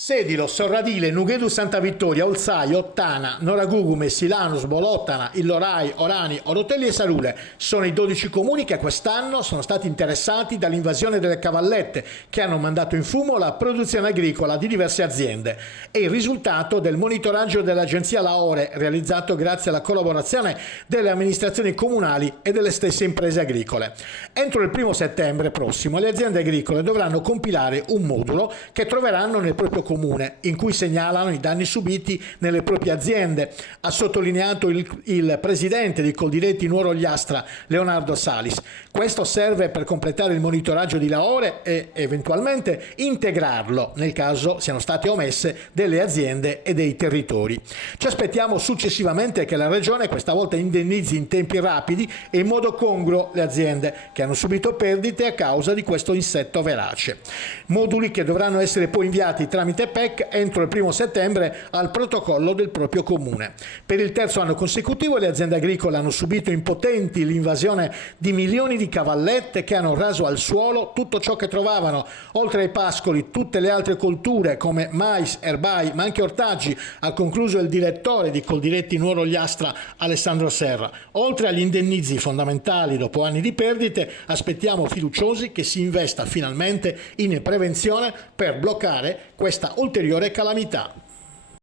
Sedilo, Sorradile, Nughedu Santa Vittoria, Olzaio, Ottana, Noragugu, Messilano, Sbolottana, Illorai, Orani, Orotelli e Sarule sono i 12 comuni che quest'anno sono stati interessati dall'invasione delle cavallette che hanno mandato in fumo la produzione agricola di diverse aziende. È il risultato del monitoraggio dell'agenzia Laore realizzato grazie alla collaborazione delle amministrazioni comunali e delle stesse imprese agricole. Entro il 1° settembre prossimo le aziende agricole dovranno compilare un modulo che troveranno nel proprio comune in cui segnalano i danni subiti nelle proprie aziende, ha sottolineato il presidente di Coldiretti Nuoro Gliastra, Leonardo Salis. Questo serve per completare il monitoraggio di Laore e eventualmente integrarlo nel caso siano state omesse delle aziende e dei territori. Ci aspettiamo successivamente che la Regione questa volta indennizzi in tempi rapidi e in modo congruo le aziende che hanno subito perdite a causa di questo insetto verace. Moduli che dovranno essere poi inviati tramite PEC entro il 1° settembre al protocollo del proprio comune. Per il terzo anno consecutivo le aziende agricole hanno subito impotenti l'invasione di milioni di cavallette che hanno raso al suolo tutto ciò che trovavano, oltre ai pascoli tutte le altre colture come mais, erbai ma anche ortaggi, ha concluso il direttore di Coldiretti Nuoro Gliastra Alessandro Serra. Oltre agli indennizi fondamentali dopo anni di perdite, aspettiamo fiduciosi che si investa finalmente in prevenzione per bloccare questa ulteriore calamità.